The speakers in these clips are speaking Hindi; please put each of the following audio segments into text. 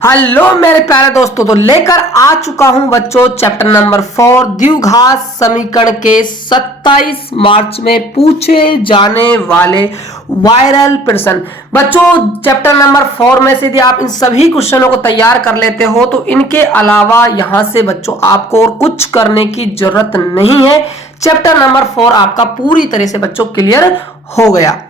हेलो मेरे प्यारे दोस्तों, तो लेकर आ चुका हूं बच्चों चैप्टर नंबर 4 द्विघात समीकरण के 27 मार्च में पूछे जाने वाले वायरल प्रश्न। बच्चों चैप्टर नंबर 4 में से यदि आप इन सभी क्वेश्चनों को तैयार कर लेते हो तो इनके अलावा यहां से बच्चों आपको और कुछ करने की जरूरत नहीं है। चैप्टर नंबर 4 आपका पूरी तरह से बच्चों क्लियर हो गया।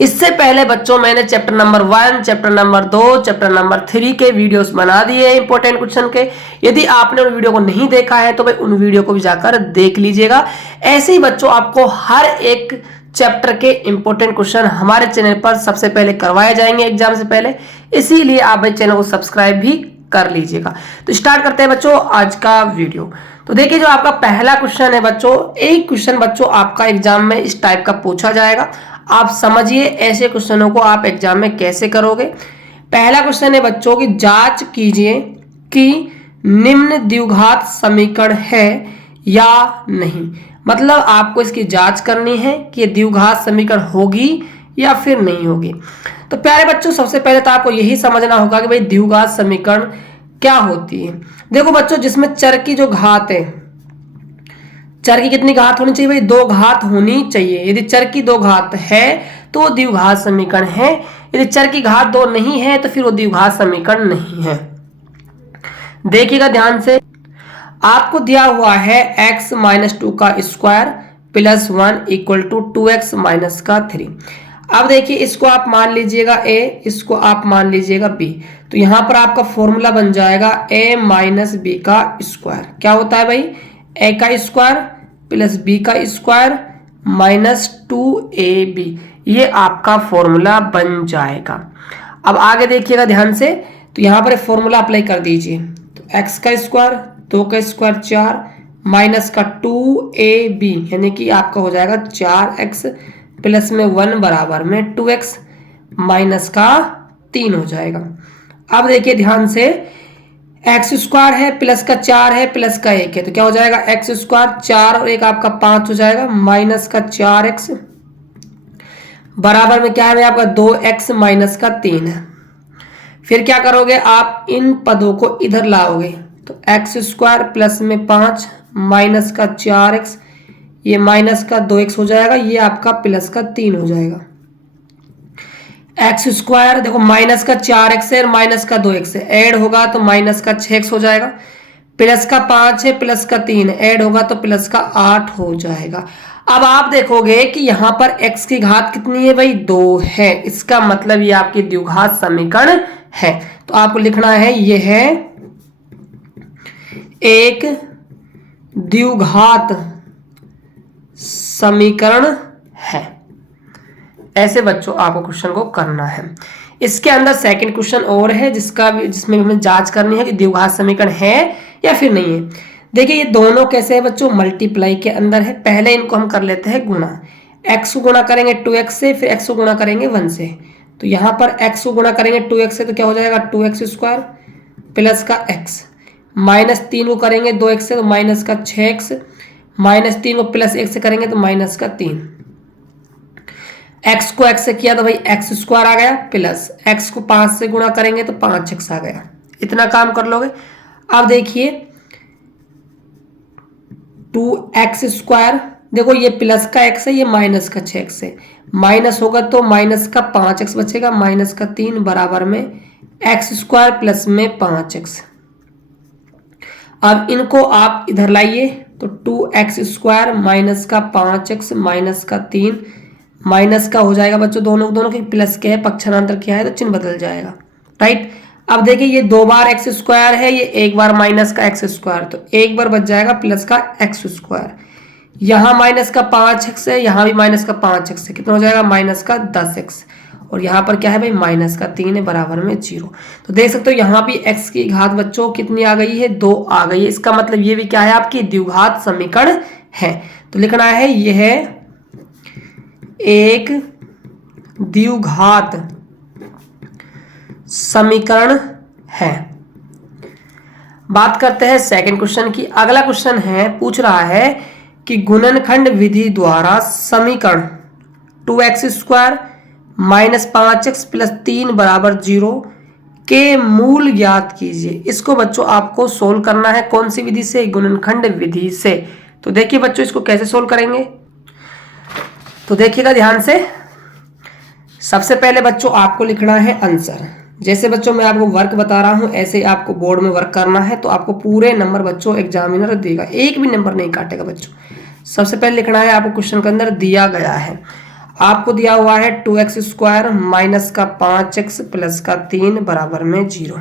इससे पहले बच्चों मैंने chapter number 1, chapter number 2, chapter number 3 के वीडियोस बना दिए इंपॉर्टेंट क्वेश्चन के। यदि आपने उन वीडियो को नहीं देखा है तो भाई उन वीडियो को भी जाकर देख लीजिएगा। ऐसे ही बच्चों आपको हर एक चैप्टर के इंपॉर्टेंट क्वेश्चन हमारे चैनल पर सबसे पहले करवाए जाएंगे एग्जाम से पहले, इसीलिए आप भाई चैनल को सब्सक्राइब भी कर लीजिएगा। तो स्टार्ट करते हैं बच्चों आज का वीडियो। तो देखिए जो आपका पहला क्वेश्चन है बच्चों, एक क्वेश्चन बच्चों आपका एग्जाम में इस टाइप का पूछा जाएगा। आप समझिए ऐसे क्वेश्चनों को आप एग्जाम में कैसे करोगे। पहला क्वेश्चन है बच्चों की जांच कीजिए कि निम्न द्विघात समीकरण है या नहीं। मतलब आपको इसकी जांच करनी है कि ये द्विघात समीकरण होगी या फिर नहीं होगी। तो प्यारे बच्चों सबसे पहले तो आपको यही समझना होगा कि भाई द्विघात समीकरण क्या होती है। देखो बच्चों जिसमें चर की जो घात है, चर की कितनी घात होनी चाहिए भाई? 2 घात होनी चाहिए। यदि चर की 2 घात है तो वो द्विघात समीकरण है, यदि चर की घात 2 नहीं है तो फिर वो द्विघात समीकरण नहीं है। देखिएगा ध्यान से, आपको दिया हुआ है x - 2 का square plus 1 equal to 2x minus का 3। अब देखिए इसको आप मान लीजिएगा a, इसको आप मान लीजिएगा b। तो यहां पर आपका फॉर्मूला बन जाएगा a माइनस बी का स्क्वायर। क्या होता है भाई? a का स्क्वायर प्लस b का स्क्वायर माइनस 2ab, ये आपका फॉर्मूला बन जाएगा। अब आगे देखिएगा ध्यान से, तो यहां पर फॉर्मूला अप्लाई कर दीजिए। तो x का स्क्वायर 2 का स्क्वायर 4 माइनस का 2ab यानी कि आपका हो जाएगा 4x प्लस में 1 बराबर में 2x माइनस का 3 हो जाएगा। अब देखिए ध्यान से, एक्स स्क्वायर है प्लस का 4 है प्लस का 1 है, तो क्या हो जाएगा? एक्स स्क्वायर 4 और 1 आपका 5 हो जाएगा माइनस का 4x बराबर में क्या है आपका 2x माइनस का 3 है। फिर क्या करोगे आप? इन पदों को इधर लाओगे तो एक्स स्क्वायर प्लस में 5 माइनस का 4x, ये माइनस का 2x हो जाएगा, ये आपका प्लस का 3 हो जाएगा। एक्स स्क्वायर देखो माइनस का 4x है और माइनस का 2x है, ऐड होगा तो माइनस का 6x हो जाएगा। प्लस का 5 है प्लस का 3 ऐड होगा तो प्लस का 8 हो जाएगा। अब आप देखोगे कि यहां पर x की घात कितनी है भाई? 2 है। इसका मतलब ये आपकी द्विघात समीकरण है। तो आपको लिखना है ये है एक द्विघात समीकरण है। ऐसे बच्चों आपको क्वेश्चन को करना है। इसके अंदर सेकंड क्वेश्चन और है जिसमें हमें जांच करनी है कि द्विघात समीकरण है या फिर नहीं है। देखिए ये दोनों कैसे है बच्चों? मल्टीप्लाई के अंदर है। पहले इनको हम कर लेते हैं गुणा। x को गुणा करेंगे 2x से, फिर x को गुणा करेंगे 1 से। तो यहां पर x को गुणा करेंगे 2x से तो क्या हो जाएगा? 2x स्क्वायर प्लस का x माइनस 3 को करेंगे 2x से तो माइनस का 6x माइनस 3 को प्लस 1 से करेंगे तो माइनस का 3। x को x से किया तो भाई x स्क्वायर आ गया, प्लस x को 5 से गुणा करेंगे तो 5x आ गया। इतना काम कर लोगे। अब देखिए 2x स्क्वायर, देखो ये प्लस का x है, ये माइनस का 6x है, माइनस होगा तो माइनस का 5x बचेगा माइनस का 3 बराबर में x स्क्वायर प्लस में 5x। अब इनको आप इधर लाइए तो 2x स्क्वायर माइनस का 5x माइनस का 3 माइनस का हो जाएगा बच्चों, दोनों के प्लस के है, पक्षांतर किया है तो चिन्ह बदल जाएगा। राइट। अब देखिए ये 2 बार x स्क्वायर है, ये 1 बार माइनस का x स्क्वायर, तो 1 बार बच जाएगा प्लस का x स्क्वायर। यहाँ माइनस का 5x है, यहाँ भी माइनस का 5x है, कितना हो जाएगा? माइनस का 10x। और यहाँ पर क्या है भाई? माइनस का 3 है बराबर में 0। तो देख सकते हो यहाँ भी x की घात बच्चों कितनी आ गई है? 2 आ गई है। इसका मतलब ये भी क्या है? आपकी द्विघात समीकरण है। तो लिखना है यह है एक द्विघात समीकरण है। बात करते हैं सेकंड क्वेश्चन की। अगला क्वेश्चन है, पूछ रहा है कि गुणनखंड विधि द्वारा समीकरण 2x square minus 5x plus 3 बराबर 0 के मूल ज्ञात कीजिए। इसको बच्चों आपको सोल्व करना है कौन सी विधि से? गुणनखंड विधि से। तो देखिए बच्चों इसको कैसे सोल्व करेंगे, तो देखिएगा ध्यान से। सबसे पहले बच्चों आपको लिखना है आंसर। जैसे बच्चों मैं आपको वर्क बता रहा हूं ऐसे आपको बोर्ड में वर्क करना है, तो आपको पूरे नंबर बच्चों एग्जामिनर देगा, एक भी नंबर नहीं काटेगा बच्चों। सबसे पहले लिखना है आपको, क्वेश्चन के अंदर दिया गया है, आपको दिया हुआ है 2x² माइनस का 5x प्लस का 3 बराबर में 0।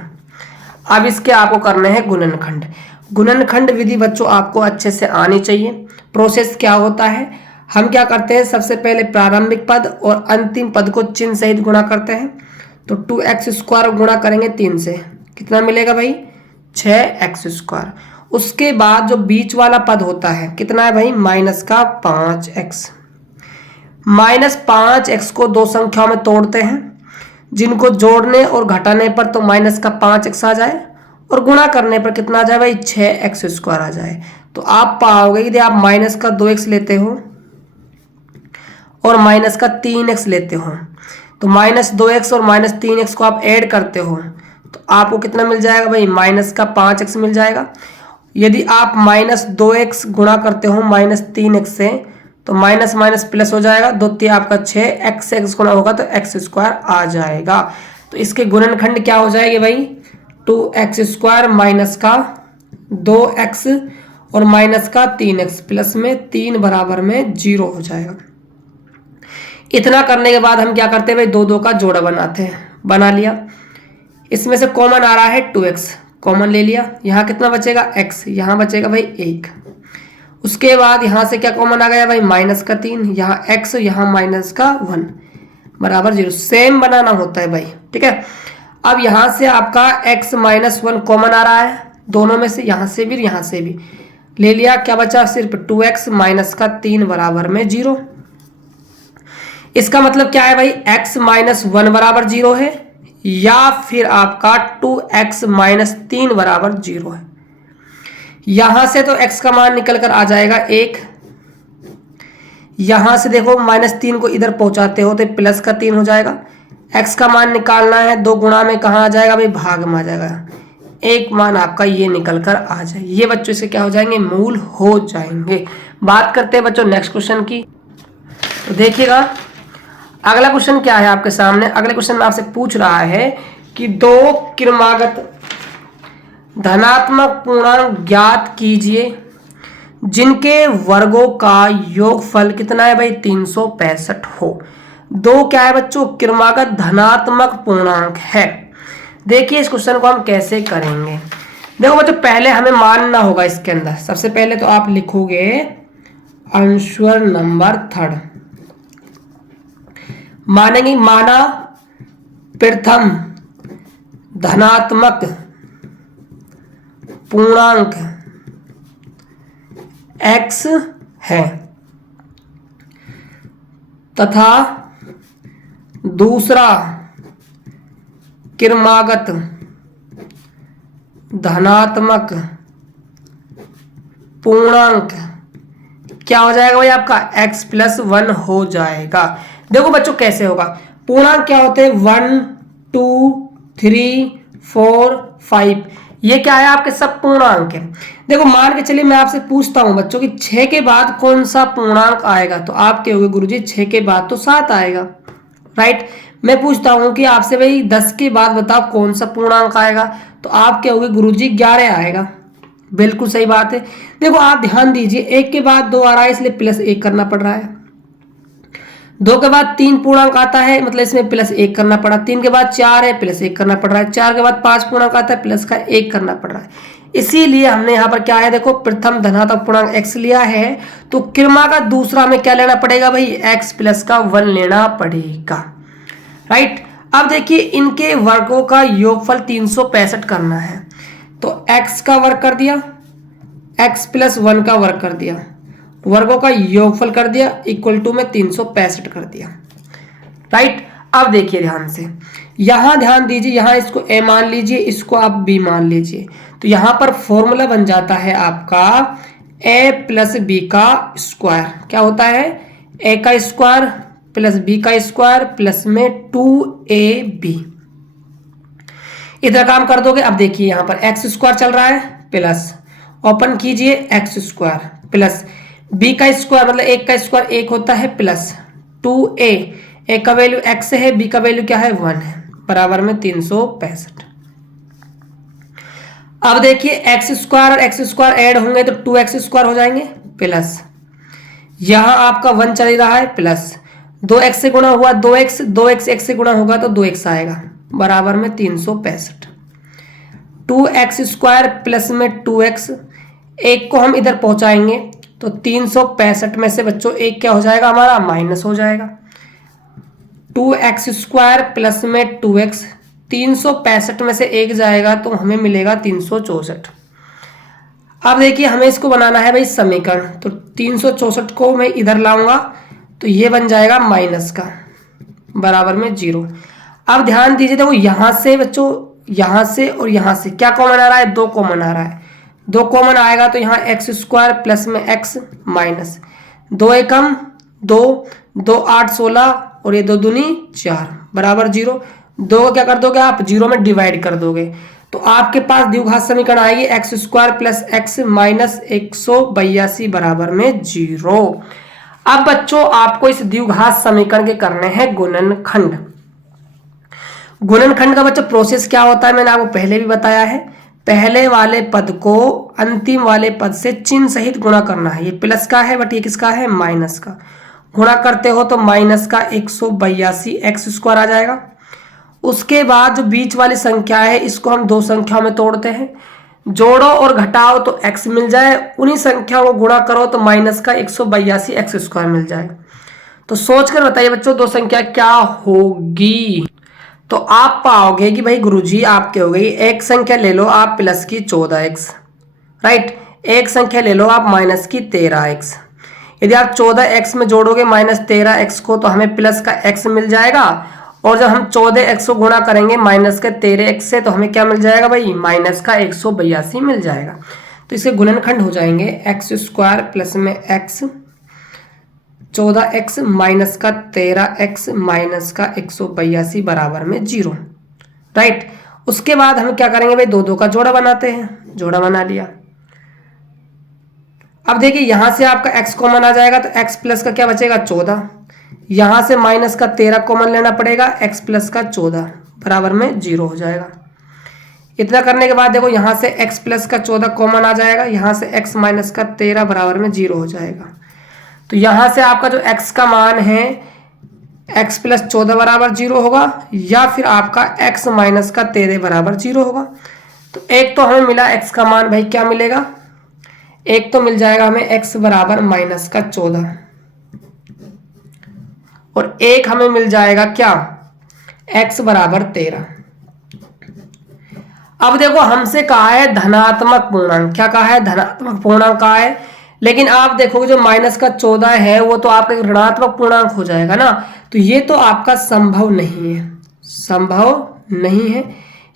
अब इसके आपको करने हैं गुणनखंड। गुणनखंड विधि बच्चों आपको अच्छे से आनी चाहिए। प्रोसेस क्या होता है, हम क्या करते हैं, सबसे पहले प्रारंभिक पद और अंतिम पद को चिन्ह सहित गुणा करते हैं। तो 2x² गुणा करेंगे 3 से, कितना मिलेगा भाई? 6x²। उसके बाद जो बीच वाला पद होता है कितना है भाई? माइनस का 5x। -5x को दो संख्याओं में तोड़ते हैं, जिनको जोड़ने और घटाने पर तो माइनस का 5x आ जाए और गुणा करने पर कितना आ जाए भाई? 6x² आ जाए। तो आप पाओगे यदि आप माइनस का 2x लेते हो और माइनस का 3x लेते हो, तो -2x और -3x को आप ऐड करते हो तो आपको कितना मिल जाएगा भाई? माइनस का 5x मिल जाएगा। यदि आप -2x गुणा करते हो -3x से, तो माइनस माइनस प्लस हो जाएगा, 2 3 आपका 6, x गुणा होगा तो x² आ जाएगा। तो इसके गुणनखंड क्या हो जाएगी भाई? 2x² माइनस का 2x और माइनस का 3x प्लस में 3 बराबर में 0 हो जाएगा। इतना करने के बाद हम क्या करते हैं भाई? 2 2 का जोड़ा बनाते हैं। बना लिया। इसमें से कॉमन आ रहा है 2x, कॉमन ले लिया। यहाँ कितना बचेगा? x, यहाँ बचेगा भाई 1। उसके बाद यहाँ से क्या कॉमन आ गया भाई? माइनस का 3, यहाँ x, यहाँ माइनस का 1 बराबर 0। सेम बनाना होता है भाई, ठीक है। अब यहाँ से आपका x - 1 कॉमन आ रहा है दोनों में से, यहाँ से भी यहाँ से भी ले लिया। क्या बचा? सिर्फ 2x माइनस का 3 बराबर में 0। इसका मतलब क्या है भाई? x - 1 बराबर 0 है या फिर आपका 2x - 3 बराबर 0 है। यहां से तो x का मान निकल कर आ जाएगा 1। यहां से देखो -3 को इधर पहुंचाते हो तो प्लस का 3 हो जाएगा। x का मान निकालना है, 2 गुणा में कहां आ जाएगा भाई? भाग में आ जाएगा। एक मान आपका ये निकल कर आ जाए। ये बच्चों से क्या हो जाएंगे? मूल हो जाएंगे। बात करते हैं बच्चों नेक्स्ट क्वेश्चन की। तो देखिएगा अगला क्वेश्चन क्या है आपके सामने। अगले क्वेश्चन में आपसे पूछ रहा है कि 2 क्रमागत धनात्मक पूर्णांक ज्ञात कीजिए जिनके वर्गों का योगफल कितना है भाई? 365 हो। 2 क्या है बच्चों? क्रमागत धनात्मक पूर्णांक है। देखिए इस क्वेश्चन को हम कैसे करेंगे। देखो बच्चों पहले हमें मानना होगा इसके अंदर। सबसे पहले तो आप लिखोगे आंसर नंबर 3, मानेंगे। माना प्रथम धनात्मक पूर्णांक x है तथा दूसरा क्रमागत धनात्मक पूर्णांक क्या हो जाएगा भाई? आपका x + 1 हो जाएगा। देखो बच्चों कैसे होगा। पूर्णांक क्या होते हैं? 1 2 3 4 5, ये क्या है? आपके सब पूर्णांक है। देखो मान के चलिए मैं आपसे पूछता हूं बच्चों कि 6 के बाद कौन सा पूर्णांक आएगा, तो आप कहोगे गुरुजी 6 के बाद तो 7 आएगा, राइट। मैं पूछता हूं कि आपसे भाई 10 के बाद बताओ कौन सा पूर्णांक आएगा, तो आप कहोगे गुरुजी 11 आएगा। बिल्कुल सही बात है। देखो आप ध्यान दीजिए, 1 के बाद 2 आ रहा है इसलिए +1 करना पड़ रहा है। 2 के बाद 3 पूर्णांक आता है मतलब इसमें +1 करना पड़ा। 3 के बाद 4 है, +1 करना पड़ रहा है। 4 के बाद 5 पूर्णांक आता है, प्लस का 1 करना पड़ रहा है। इसीलिए हमने यहाँ पर क्या है, देखो प्रथम धनात्मक पूर्णांक x लिया है, तो क्रमागत दूसरा में क्या लेना पड़ेगा भाई? x + का 1 लेना पड़ेगा, राइट। अब देखिए इनके वर्गों का योगफल 365 करना है, तो x का वर्ग कर दिया, x + 1 का वर्ग कर दिया, वर्गों का योगफल कर दिया, इक्वल टू में 365 कर दिया, राइट। अब देखिए ध्यान से, यहां ध्यान दीजिए, यहां इसको a मान लीजिए, इसको आप b मान लीजिए, तो यहां पर फॉर्मूला बन जाता है आपका a + b का स्क्वायर। क्या होता है? a का स्क्वायर + b का स्क्वायर प्लस में 2ab। इधर काम कर दोगे। अब देखिए यहाँ पर एक्स स्क्वायर चल रहा है प्लस, ओपन कीजिए एक्स स्क्वायर प्लस बी का स्क्वायर मतलब एक का स्क्वायर एक होता है प्लस 2a, ए का वैल्यू x है, b का वैल्यू क्या है 1 है, बराबर में 365। अब देखिए एक्स स्क्वायर और एक्स स्क्वायर ऐड होंगे तो 2x स्क्वायर हो जाएंगे प्लस, यहां आपका 1 चल रहा है प्लस 2x से गुणा हुआ 2x, 2x x से गुणा होगा तो 2x आएगा, बराबर में 365। 2x स्क्वायर प्लस में 2x, एक को हम इधर पहुंचाएंगे तो 365 में से बच्चों एक क्या हो जाएगा हमारा माइनस हो जाएगा। 2x स्क्वायर प्लस में 2x, 365 में से एक जाएगा तो हमें मिलेगा 364। अब देखिए हमें इसको बनाना है भाई समीकरण, तो 364 को मैं इधर लाऊंगा तो ये बन जाएगा माइनस का, बराबर में 0। अब ध्यान दीजिए, देखो यहां से बच्चों, यहां से और यहां से क्या कॉमन आ रहा है, 2 कॉमन आ रहा है, 2 कॉमन आएगा तो यहाँ एक्स स्क्वायर प्लस में एक्स माइनस 2 एकम 2, 2 8 16 और ये 2 दूनी 4 बराबर 0। 2 को क्या कर दोगे आप 0 में डिवाइड कर दोगे तो आपके पास द्विघात समीकरण आएगी x square plus x minus 182 बराबर में 0। अब बच्चों आपको इस द्विघात समीकरण के करने हैं गुणनखंड। गुणनखंड का बच्चों प्रोसेस क्या होता है मैंने आपको पहले भी बताया है, पहले वाले पद को अंतिम वाले पद से चिन्ह सहित गुणा करना है। ये प्लस का है बट ये किसका है माइनस का, गुणा करते हो तो माइनस का 182 एक्स स्क्वायर आ जाएगा। उसके बाद जो बीच वाली संख्या है इसको हम 2 संख्याओं में तोड़ते हैं, जोड़ो और घटाओ तो x मिल जाए, उन्हीं संख्याओं को गुणा करो तो माइनस का 182 एक्स स्क्वायर मिल जाए। तो सोचकर बताइए बच्चों 2 संख्या क्या होगी। तो आप पाओगे कि भाई गुरुजी आपके हो गई, एक संख्या ले लो आप प्लस की 14x, राइट, एक संख्या ले लो आप माइनस की 13x। यदि आप 14x में जोड़ोगे माइनस 13x को तो हमें प्लस का x मिल जाएगा, और जब हम 14x को गुणा करेंगे माइनस के 13x से तो हमें क्या मिल जाएगा भाई माइनस का 182 मिल जाएगा। तो इसके गुणनखंड हो जाएंगे एक्स स्क्वायर प्लस में x 14x माइनस का 13x माइनस का 182 बराबर में 0, राइट। उसके बाद हम क्या करेंगे भाई 2 का जोड़ा बनाते हैं, जोड़ा बना लिया। अब देखिए यहां से आपका x कॉमन आ जाएगा तो x प्लस का क्या बचेगा 14, यहां से माइनस का 13 कॉमन लेना पड़ेगा, x प्लस का 14 बराबर में 0 हो जाएगा। इतना करने के बाद देखो यहां से x प्लस का 14 कॉमन आ जाएगा, यहां से x माइनस का 13 बराबर में 0 हो जाएगा। तो यहां से आपका जो x का मान है x प्लस 14 बराबर 0 होगा, या फिर आपका x माइनस का 13 बराबर 0 होगा। तो एक तो हमें मिला x का मान भाई क्या मिलेगा, एक तो मिल जाएगा हमें x बराबर माइनस का 14 और एक हमें मिल जाएगा क्या x बराबर 13। अब देखो हमसे कहा है धनात्मक पूर्णांक, क्या कहा है धनात्मक पूर्णांक कहा है, लेकिन आप देखोगे जो माइनस का 14 है वो तो आपका ऋणात्मक पूर्णांक हो जाएगा ना, तो ये तो आपका संभव नहीं है, संभव नहीं है।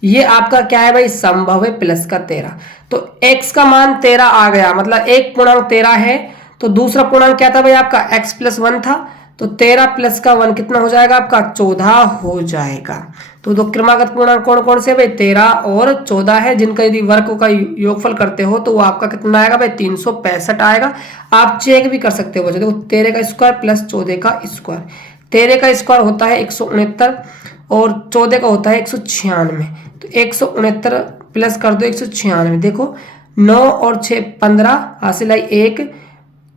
ये आपका क्या है भाई संभव है प्लस का 13। तो x का मान 13 आ गया, मतलब एक पूर्णांक 13 है, तो दूसरा पूर्णांक क्या था भाई आपका x प्लस 1 था, तो 13 प्लस का 1 कितना हो जाएगा आपका 14 हो जाएगा। तो 2 क्रमागत पूर्णांक कौन कौन से भाई 13 और 14 है, जिनका यदि वर्ग का योगफल करते हो तो वो आपका कितना आएगा भाई 365 आएगा। आप चेक भी कर सकते हो, देखो 13 का स्क्वायर प्लस 14 का स्क्वायर, 13 का स्क्वायर होता है 169 और 14 का होता है 196, तो 169 प्लस कर दो 196, देखो 9 और 6 15 हासिल आई 1,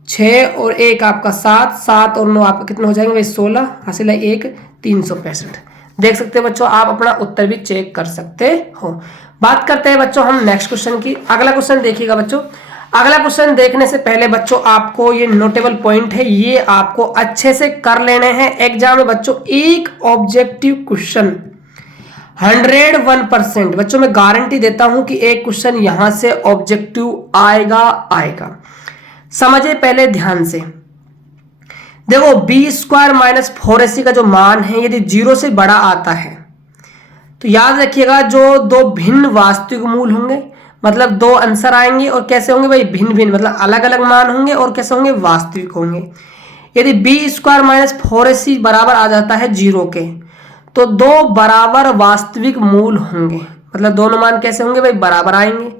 6 और 1 आपका 7, 7 और 9 आपका कितना हो जाएंगे भाई 16 हासिल है 1, 365। देख सकते हैं बच्चों, आप अपना उत्तर भी चेक कर सकते हो। बात करते हैं बच्चों हम नेक्स्ट क्वेश्चन की। अगला क्वेश्चन देखिएगा बच्चों, अगला क्वेश्चन देखने से पहले बच्चों आपको ये नोटेबल पॉइंट है, ये आपको अच्छे से कर लेने हैं एग्जाम में बच्चों। एक ऑब्जेक्टिव क्वेश्चन 101% बच्चों मैं गारंटी देता हूं कि एक क्वेश्चन यहां से ऑब्जेक्टिव आएगा आएगा। समझिए पहले ध्यान से, देखो बी स्क्वायर माइनस 4ac का जो मान है यदि 0 से बड़ा आता है तो याद रखिएगा जो 2 भिन्न वास्तविक मूल होंगे, मतलब 2 आंसर आएंगे और कैसे होंगे भाई भिन्न भिन्न, मतलब अलग अलग मान होंगे और कैसे होंगे वास्तविक होंगे। यदि बी स्क्वायर माइनस 4ac बराबर आ जाता है 0 के तो 2 बराबर वास्तविक मूल होंगे, मतलब दोनों मान कैसे होंगे भाई, बराबर आएंगे।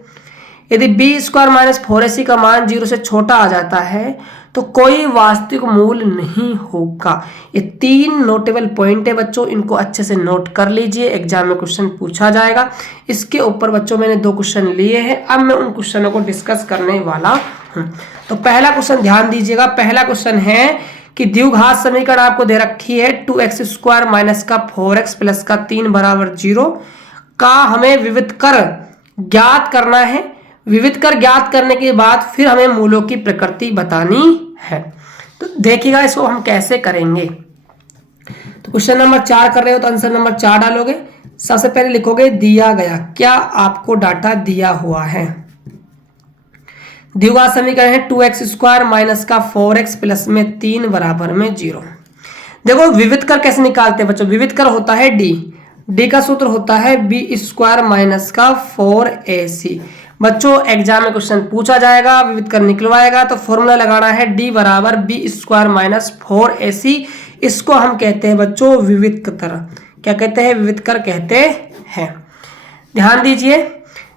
यदि बी स्क्वायर माइनस 4ac का मान 0 से छोटा आ जाता है तो कोई वास्तविक मूल नहीं होगा। ये 3 नोटेबल पॉइंट है बच्चों, इनको अच्छे से नोट कर लीजिए, एग्जाम में क्वेश्चन पूछा जाएगा। इसके ऊपर बच्चों मैंने 2 क्वेश्चन लिए हैं, अब मैं उन क्वेश्चनों को डिस्कस करने वाला हूं। तो पहला क्वेश्चन ध्यान दीजिएगा, पहला क्वेश्चन है कि द्विघात समीकरण आपको दे रखी है 2x स्क्वायर माइनस का 4x प्लस का 3 बराबर 0 का हमें विविध कर ज्ञात करना है। विविध कर ज्ञात करने के बाद फिर हमें मूलों की प्रकृति बतानी है। तो देखिएगा इसको हम कैसे करेंगे। तो क्वेश्चन नंबर 4 कर रहे हो तो आंसर नंबर 4 डालोगे। सबसे पहले लिखोगे दिया गया, क्या आपको डाटा दिया हुआ है। द्विघात समीकरण है 2x स्क्वायर माइनस का 4x प्लस में 3 बराबर में 0। देखो विविध कर कैसे निकालते हैं बच्चों, विविध कर होता है डी का सूत्र होता है बी स्क्वायर माइनस का 4ac। बच्चों एग्जाम में क्वेश्चन पूछा जाएगा, विविध कर निकलवाएगा तो फॉर्मूला लगाना है डी बराबर बी स्क्वायर माइनस 4ac। इसको हम कहते हैं बच्चों विविध कर। क्या कहते हैं, विविध कर कहते हैं। ध्यान दीजिए,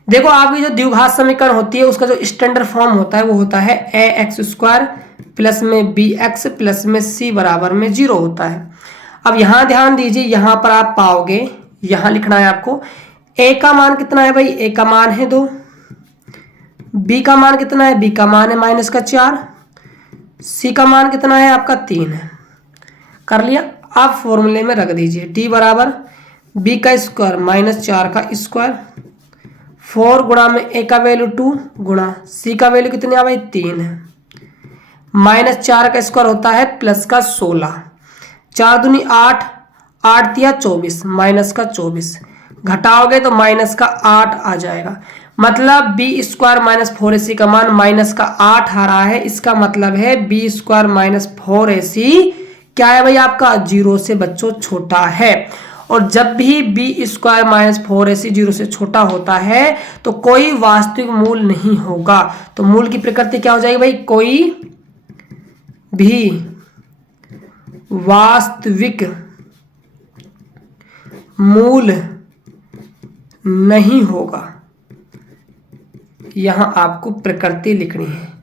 देखो आपकी जो द्विघात समीकरण होती है उसका जो स्टैंडर्ड फॉर्म होता है वो होता है ax स्क्वायर प्लस में bx प्लस में c बराबर में 0 होता है। अब यहां ध्यान दीजिए, यहां पर आप पाओगे, यहां लिखना है आपको a का मान कितना है भाई, a का मान है 2, b का मान कितना है, b का मान है माइनस का 4, c का मान कितना है आपका 3 है। कर लिया, आप फॉर्मूले में रख दीजिए d बराबर b का स्क्वायर माइनस 4 का स्क्वायर 4 गुणा में a का वैल्यू 2 गुणा c का वैल्यू कितनी आ भाई 3 है, माइनस 4 का स्क्वायर होता है प्लस का 16, 4 दूनी 8, 8 तिया 24, माइनस का 24, घटाओगे तो माइनस का 8 आ जाएगा। मतलब बी स्क्वायर माइनस 4ac का मान माइनस का 8 आ रहा है। इसका मतलब है बी स्क्वायर माइनस 4ac क्या है भाई आपका, 0 से बच्चों छोटा है। और जब भी बी स्क्वायर माइनस 4ac 0 से छोटा होता है तो कोई वास्तविक मूल नहीं होगा। तो मूल की प्रकृति क्या हो जाएगी भाई, कोई भी वास्तविक मूल नहीं होगा। यहां आपको प्रकृति लिखनी है।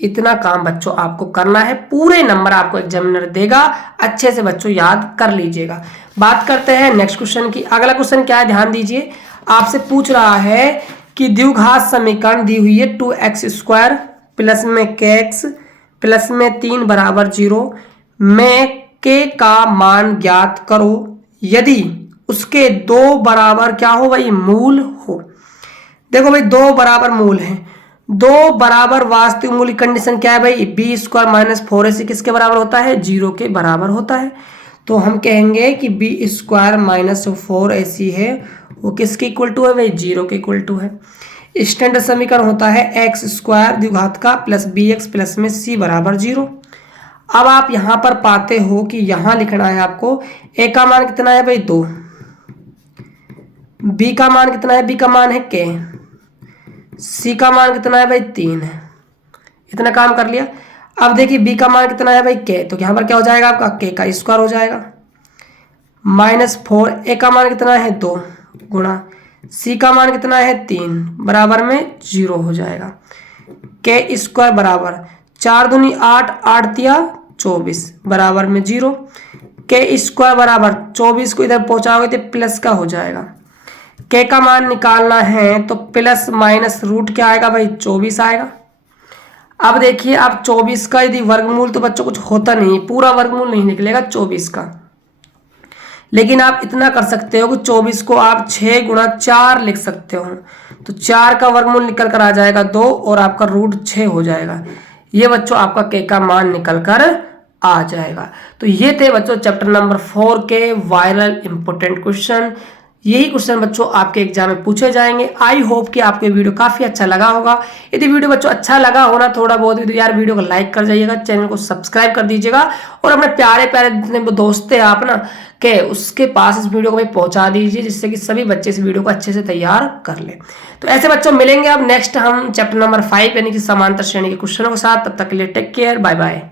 इतना काम बच्चों आपको करना है, पूरे नंबर आपको एग्जामिनर देगा, अच्छे से बच्चों याद कर लीजिएगा। बात करते हैं नेक्स्ट क्वेश्चन की। अगला क्वेश्चन क्या है, ध्यान दीजिए, आपसे पूछ रहा है कि द्विघात समीकरण दी हुई है 2x स्क्वायर प्लस में kx प्लस में 3 बराबर 0 में k का मान ज्ञात करो यदि उसके 2 बराबर क्या हो भाई, मूल हो। देखो भाई 2 बराबर मूल हैं, 2 बराबर वास्तविक मूल की कंडीशन क्या है भाई, बी स्क्वायर माइनस 4ac किसके बराबर होता है, 0 के बराबर होता है। तो हम कहेंगे कि बी स्क्वायर माइनस 4ac है वो किसके इक्वल टू है भाई, 0 के इक्वल टू है। स्टैंडर्ड समीकरण होता है एक्स स्क्वायर द्विघात का प्लस bx प्लस में c बराबर 0। अब आप यहां पर पाते हो कि यहां लिखना है आपको a का मान कितना है भाई 2, b का मान कितना है, b का मान है k, c का मान कितना है भाई 3 है। इतना काम कर लिया। अब देखिए b का मान कितना है भाई k, तो यहां पर क्या हो जाएगा आपका k का स्क्वायर हो जाएगा माइनस 4, a का मान कितना है 2 गुणा c का मान कितना है 3 बराबर में 0 हो जाएगा। k स्क्वायर बराबर 4 दूनी 8, 8 तिया 24 बराबर में 0। k स्क्वायर बराबर 24 को इधर पहुंचाओगे तो प्लस का हो जाएगा। k का मान निकालना है तो प्लस माइनस रूट क्या आएगा भाई, 24 आएगा। अब देखिए आप 24 का यदि वर्गमूल, तो बच्चों कुछ होता नहीं, पूरा वर्गमूल नहीं निकलेगा 24 का, लेकिन आप इतना कर सकते हो कि 24 को आप 6 गुणा 4 लिख सकते हो। तो 4 का वर्गमूल निकल कर आ जाएगा 2 और आपका रूट 6 हो जाएगा। ये बच्चों आपका k का मान निकल कर आ जाएगा। तो ये थे बच्चों चैप्टर नंबर 4 के वायरल इंपॉर्टेंट क्वेश्चन। यही क्वेश्चन बच्चों आपके एग्जाम में पूछे जाएंगे। आई होप कि आपको वीडियो काफी अच्छा लगा होगा। यदि वीडियो बच्चों अच्छा लगा होना थोड़ा बहुत भी, तो यार वीडियो को लाइक कर जाइएगा, चैनल को सब्सक्राइब कर दीजिएगा और अपने प्यारे प्यारे जितने दोस्त हैं आप ना के उसके पास इस वीडियो को भी पहुंचा दीजिए, जिससे कि सभी बच्चे इस वीडियो को अच्छे से तैयार कर ले। तो ऐसे बच्चों मिलेंगे अब नेक्स्ट हम चैप्टर नंबर 5 यानी कि समांतर श्रेणी के क्वेश्चनों के साथ। तब तक के लिए टेक केयर, बाय बाय।